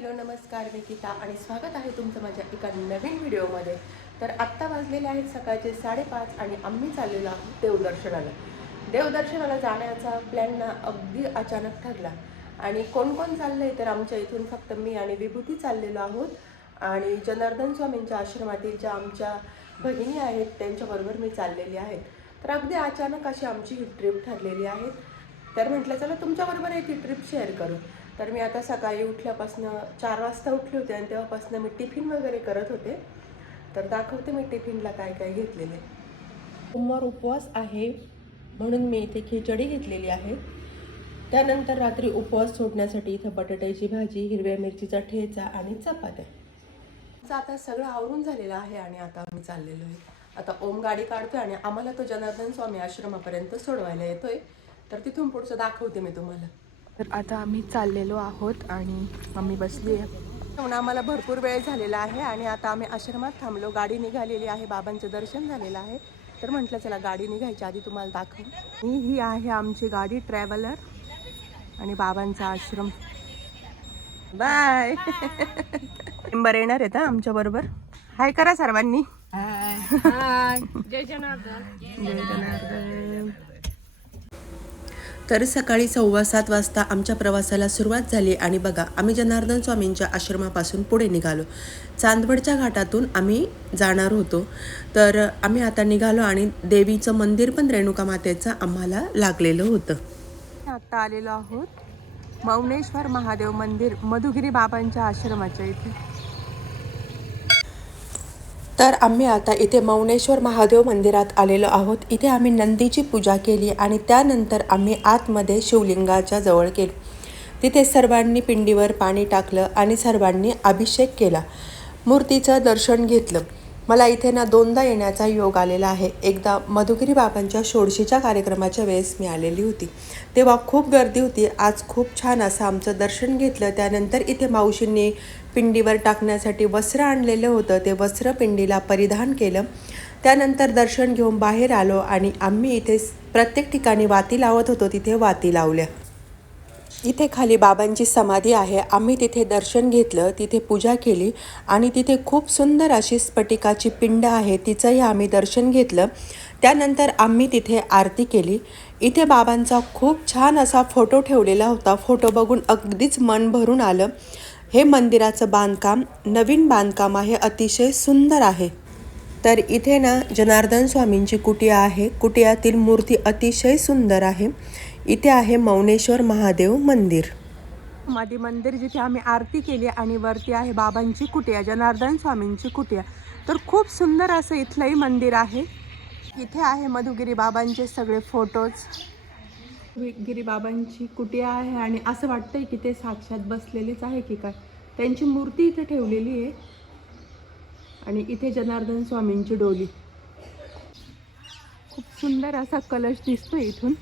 Hello नमस्कार, मी गीता आणि स्वागत आहे तुमचं माझ्या एका नवीन व्हिडिओमध्ये. तर आत्ता वाजलेले आहेत सकाळचे 5:30 आणि आम्ही चाललेलो आहोत देवदर्शनाला. देवदर्शनाला जाण्याचा प्लॅन ना अगदी अचानक ठरला. आणि कोण कोण चाललं आहे तर आमच्या इथून फक्त मी आणि विभूती चाललेलो आहोत आणि जनार्दन स्वामींच्या आश्रमातील ज्या आमच्या भगिनी आहेत त्यांच्याबरोबर मी चाललेली आहे. तर अगदी अचानक अशी आमची ही ट्रिप ठरलेली आहे. तर म्हटलं चला तुमच्याबरोबर एक ही ट्रिप शेअर करू. तर मी आता सकाळी उठल्यापासून 4 वाजता उठले होते आणि तेव्हापासून मी टिफिन वगैरे करत होते. तर दाखवते मी टिफिनला काय काय घेतलेले. सोमवार उपवास आहे म्हणून मी इथे खिचडी घेतलेली आहे. त्यानंतर रात्री उपवास सोडण्यासाठी इथं बटाट्याची भाजी, हिरव्या मिरचीचा ठेचा आणि चपात्या. आता सगळं आवरून झालेलं आहे आणि आता आम्ही चाललेलो आहे. आता ओम गाडी काढतोय आणि आम्हाला तो जनार्दन स्वामी आश्रमापर्यंत सोडवायला येतोय. तर तिथून पुढचं दाखवते मी तुम्हाला. तर आता आम्ही चाललेलो आहोत आणि मम्मी बसली आहे म्हणून आम्हाला भरपूर वेळ झालेला आहे आणि आता आम्ही आश्रमात थांबलो. गाडी निघालेली आहे, बाबांचं दर्शन झालेलं आहे. तर म्हटलं चला गाडी निघायच्या आधी तुम्हाला दाखवू. ही आहे आमची गाडी ट्रॅव्हलर आणि बाबांचा आश्रम. बाय. मेंबर येणार आहेत आमच्या बरोबर. हाय करा सर्वांनी. जय जनार्दन. जय जनार्दन. तर सकाळी 6:15 वाजता आमच्या प्रवासाला सुरुवात झाली आणि बघा आम्ही जनार्दन स्वामींच्या आश्रमापासून पुढे निघालो. चांदवडच्या घाटातून आम्ही जाणार होतो. तर आम्ही आता निघालो आणि देवीचं मंदिर पण रेणुका मातेचं आम्हाला लागलेलं होतं. आता आलेलो आहोत मौनेश्वर महादेव मंदिर, मधुगिरी बाबांच्या आश्रमाच्या इथे. तर आम्ही आता इथे मौनेश्वर महादेव मंदिरात आलेलो आहोत. इथे आम्ही नंदीची पूजा केली आणि त्यानंतर आम्ही आतमध्ये शिवलिंगाच्या जवळ गेलो. तिथे सर्वांनी पिंडीवर पाणी टाकलं आणि सर्वांनी अभिषेक केला. मूर्तीचं दर्शन घेतलं. मला इथे ना 2दा येण्याचा योग आलेला आहे. एकदा मधुगिरी बाबांच्या षोडशीच्या कार्यक्रमाच्या वेळेस मी आलेली होती, तेव्हा खूप गर्दी होती. आज खूप छान असं आमचं दर्शन घेतलं. त्यानंतर इथे मावशींनी पिंडीवर टाकण्यासाठी वस्त्र आणलेलं होतं. ते वस्त्र पिंडीला परिधान केलं. त्यानंतर दर्शन घेऊन बाहेर आलो आणि आम्ही इथे प्रत्येक ठिकाणी वाती लावत होतो तिथे वाती लावल्या. इथे खाली बाबांची समाधी आहे. आम्ही तिथे दर्शन घेतलं, तिथे पूजा केली आणि तिथे खूप सुंदर अशी स्फटिकाची पिंड आहे, तिचंही आम्ही दर्शन घेतलं. त्यानंतर आम्ही तिथे आरती केली. इथे बाबांचा खूप छान असा फोटो ठेवलेला होता. फोटो बघून अगदीच मन भरून आलं. हे मंदिराचं बांधकाम नवीन बांधकाम आहे, अतिशय सुंदर आहे. तर इथे ना जनार्दन स्वामींची कुटिया आहे. कुटियातील मूर्ती अतिशय सुंदर आहे. इथे आहे मौनेश्वर महादेव मंदिर, समाधी मंदिर, जिथे आम्ही आरती केली आणि वरती आहे बाबांची कुटिया, जनार्दन स्वामींची कुटिया. तर खूप सुंदर असं इथलंही मंदिर आहे. इथे आहे मधुगिरी बाबांचे सगळे फोटोज. गिरी बाबांची कुटिया आहे आणि असं वाटतंय की ते साक्षात बसलेलेच आहे की काय. त्यांची मूर्ती इथे ठेवलेली आहे आणि इथे जनार्दन स्वामींची डोली. खूप सुंदर असा कलश दिसतोय इथून.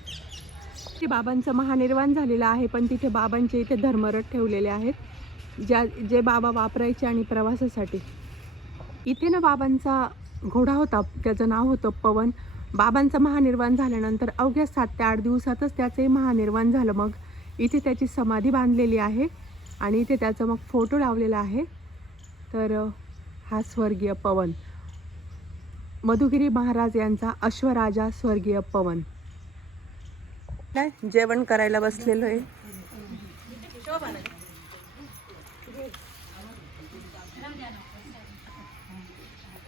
ते बाबांचं महानिर्वाण झालेलं आहे, पण तिथे बाबांचे इथे धर्मरथ ठेवलेले आहेत जे बाबा वापरायचे आणि प्रवासासाठी. इथे ना बाबांचा घोडा होता, त्याचं नाव होतं पवन. बाबांचं महानिर्वाण झाल्यानंतर अवघ्या 7 ते 8 दिवसातच त्याचंही महानिर्वाण झालं. मग इथे त्याची समाधी बांधलेली आहे आणि इथे त्याचा मग फोटो लावलेला आहे. तर हा स्वर्गीय पवन, मधुगिरी महाराज यांचा अश्वराजा स्वर्गीय पवन. जेवण करायला बसलेलो आहे.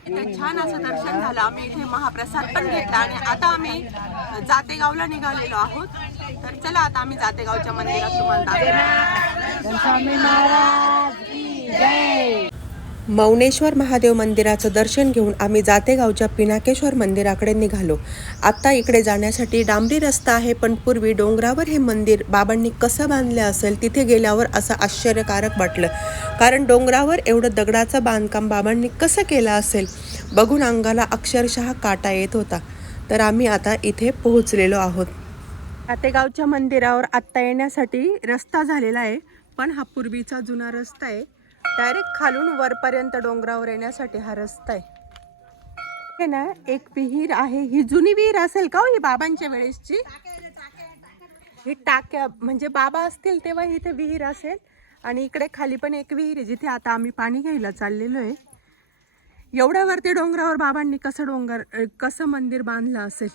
इथे छान असं दर्शन झालं. आम्ही इथे महाप्रसाद पण घेतला आणि आता आम्ही जातेगावला निघालेलो आहोत. तर चला आता आम्ही जातेगावच्या मंदिरात तुम्हाला दाखवतो. मौनेश्वर महादेव मंदिराचं दर्शन घेऊन आम्ही जातेगावच्या पिनाकेश्वर मंदिराकडे निघालो. आत्ता इकडे जाण्यासाठी डांबरी रस्ता आहे, पण पूर्वी डोंगरावर हे मंदिर बाबांनी कसं बांधलं असेल तिथे गेल्यावर असं आश्चर्यकारक वाटलं. कारण डोंगरावर एवढं दगडाचं बांधकाम बाबांनी कसं केलं असेल बघून अंगाला अक्षरशः काटा येत होता. तर आम्ही आता इथे पोहोचलेलो आहोत. जातेगावच्या मंदिरावर आत्ता येण्यासाठी रस्ता झालेला आहे, पण हा पूर्वीचा जुना रस्ता आहे. डायरेक्ट खालून वरपर्यंत डोंगरावर येण्यासाठी हा रस्ता आहे. हे ना एक विहीर आहे. ही जुनी विहीर असेल का हो, ही बाबांच्या वेळेसची. ही टाक्या म्हणजे बाबा असतील तेव्हा इथे विहीर असेल आणि इकडे खाली पण एक विहीर आहे जिथे आता आम्ही पाणी घ्यायला चाललेलो आहे. एवढ्यावरती डोंगरावर बाबांनी कसं मंदिर बांधलं असेल.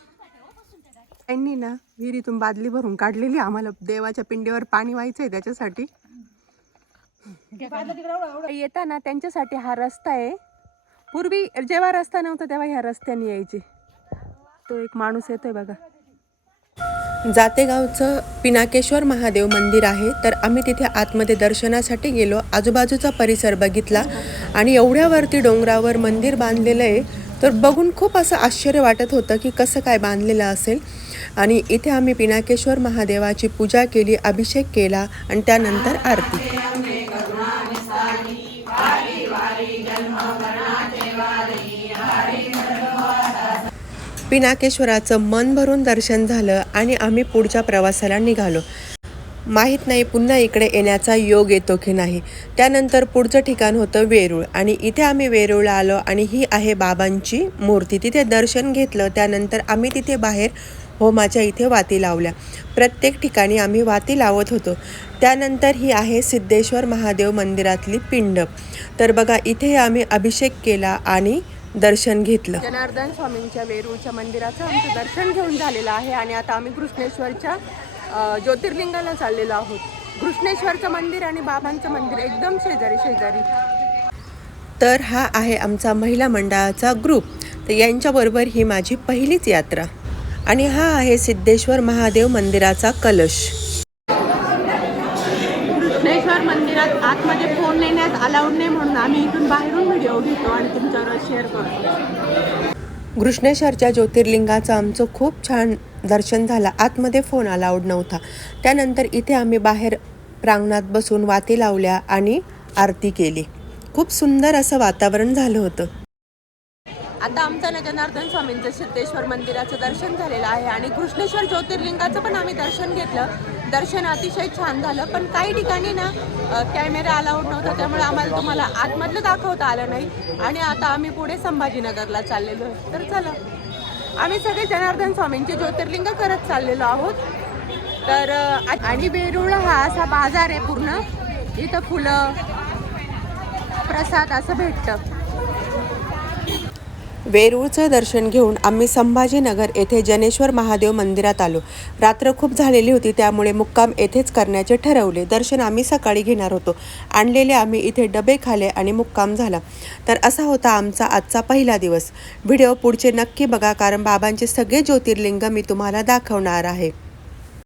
त्यांनी ना विहिरीतून बादली भरून काढलेली, आम्हाला देवाच्या पिंडीवर पाणी व्हायचंय त्याच्यासाठी. येताना त्यांच्यासाठी हा रस्ता आहे. पूर्वी जेव्हा रस्ता नव्हता तेव्हा ह्या रस्त्याने यायचे. तो एक माणूस येतोय बघा. जातेगावचं पिनाकेश्वर महादेव मंदिर आहे, तर आम्ही तिथे आतमध्ये दर्शनासाठी गेलो. आजूबाजूचा परिसर बघितला आणि एवढ्यावरती डोंगरावर मंदिर बांधलेलं आहे, तर बघून खूप असं आश्चर्य वाटत होतं की कसं काय बांधलेलं असेल. आणि इथे आम्ही पिनाकेश्वर महादेवाची पूजा केली, अभिषेक केला आणि त्यानंतर आरती. पिनाकेश्वराचं मन भरून दर्शन झालं आणि आम्ही पुढच्या प्रवासाला निघालो. माहीत नाही पुन्हा इकडे येण्याचा योग येतो की नाही. त्यानंतर पुढचं ठिकाण होतं वेरूळ आणि इथे आम्ही वेरूळला आलो आणि ही आहे बाबांची मूर्ती. तिथे दर्शन घेतलं. त्यानंतर आम्ही तिथे बाहेर होमाच्या इथे वाती लावल्या. प्रत्येक ठिकाणी आम्ही वाती लावत होतो. त्यानंतर ही आहे सिद्धेश्वर महादेव मंदिरातली पिंड. तर बघा इथे आम्ही अभिषेक केला आणि दर्शन घेतलं. जनार्दन स्वामींच्या वेरूळच्या मंदिराचं आमचं दर्शन घेऊन झालेलं आहे आणि आता आम्ही कृष्णेश्वरच्या ज्योतिर्लिंगाला चाललेलो आहोत. कृष्णेश्वरचं मंदिर आणि बाबांचं मंदिर एकदम शेजारी. तर हा आहे आमचा महिला मंडळाचा ग्रुप. तर यांच्याबरोबर ही माझी पहिलीच यात्रा. आणि हा आहे सिद्धेश्वर महादेव मंदिराचा कलश. कृष्णेश्वर मंदिरात आतमध्ये फोन नेण्यात अलाउड नाही म्हणून आम्ही इथून बाहेरून व्हिडिओ घेतो आणि तुमच्यावर शेअर करतो. कृष्णेश्वरच्या ज्योतिर्लिंगाचं आमचं खूप छान दर्शन झालं. आतमध्ये फोन अलाउड नव्हता. त्यानंतर इथे आम्ही बाहेर प्रांगणात बसून वाती लावल्या आणि आरती केली. खूप सुंदर असं वातावरण झालं होतं. आता आमचं ना जनार्दन स्वामींचं सिद्धेश्वर मंदिराचं दर्शन झालेलं आहे आणि कृष्णेश्वर ज्योतिर्लिंगाचं पण आम्ही दर्शन घेतलं. दर्शन अतिशय छान झालं, पण काही ठिकाणी ना कॅमेरा अलाउड नव्हता, त्यामुळे आम्हाला तुम्हाला आतमधलं दाखवता आलं नाही. आणि आता आम्ही पुढे संभाजीनगरला चाललेलो आहे. तर चला, आम्ही सगळे जनार्दन स्वामींचे ज्योतिर्लिंग करत चाललेलो आहोत. तर आणि वेरूळ हा असा बाजार आहे पूर्ण. इथं फुलं प्रसाद असं भेटतं. वेरूळचं दर्शन घेऊन आम्ही संभाजीनगर येथे जनेश्वर महादेव मंदिरात आलो. रात्र खूप झालेली होती, त्यामुळे मुक्काम येथेच करण्याचे ठरवले. दर्शन आम्ही सकाळी घेणार होतो. आणलेले आम्ही इथे डबे खाले आणि मुक्काम झाला. तर असा होता आमचा आजचा पहिला दिवस. व्हिडिओ पुढचे नक्की बघा, कारण बाबांचे सगळे ज्योतिर्लिंग मी तुम्हाला दाखवणार आहे.